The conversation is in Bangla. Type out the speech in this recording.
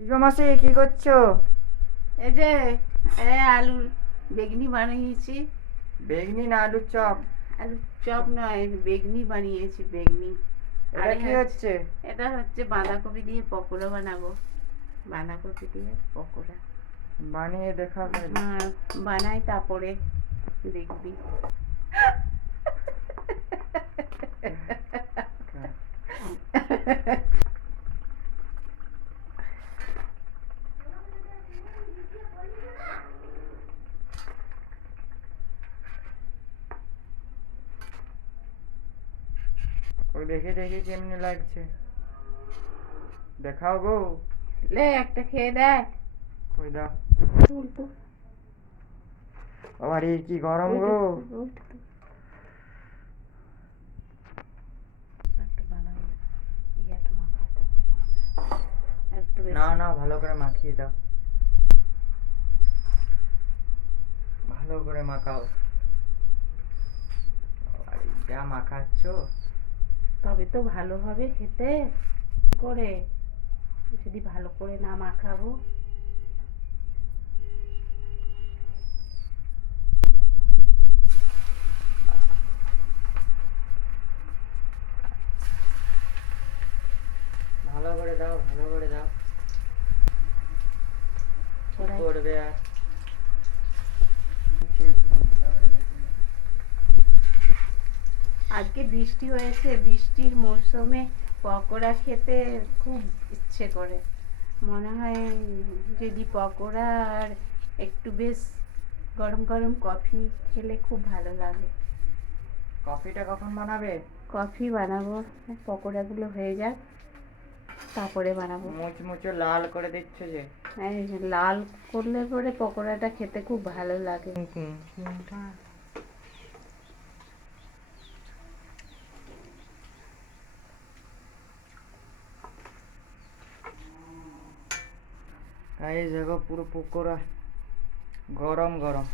গো মাসি কি করছো? এই যে আলুর বেগনি বানিয়েছি। বেগনি না আলুর চপ? আলুর চপ নয়, বেগনি বানিয়েছি, বেগনি। এটা কি হচ্ছে? এটা হচ্ছে বাঁধাকপি দিয়ে পকোড়া বানাবো। বাঁধাকপি দিয়ে পকোড়া বানিয়ে দেখা তাহলে। বানাই, তারপরে দেখবি। ওই দেখে দেখে কেমনে লাগছে দেখাও গো। লে একটা খেয়ে দেখ। ওই দাও। তুল তো। আরে কি গরম গো। না না, ভালো করে মাখিয়ে দাও, ভালো করে মাখাও। আরে যা মাখাচ্ছ। তবে তো ভালো হবে খেতে। করে যদি ভালো করে না মাখাবো। ভালো করে দাও, ভালো করে দাও। কি করবে আর। আজকে বৃষ্টি হয়েছে, বৃষ্টির মরশুমে পকোড়া খেতে খুব ইচ্ছে করে। মনে হয় যদি পকোড়া আর একটু বেশ গরম গরম কফি খেলে খুব ভালো লাগে। কফিটা কখন বানাবে? কফি বানাবো, পকোড়াগুলো হয়ে যাক, তারপরে বানাবো। মুচমুচে লাল করে দিচ্ছ যে। এই লাল করলে পরে পকোড়াটা খেতে খুব ভালো লাগে। এই দেখো পুরো পকোড়া গরম গরম।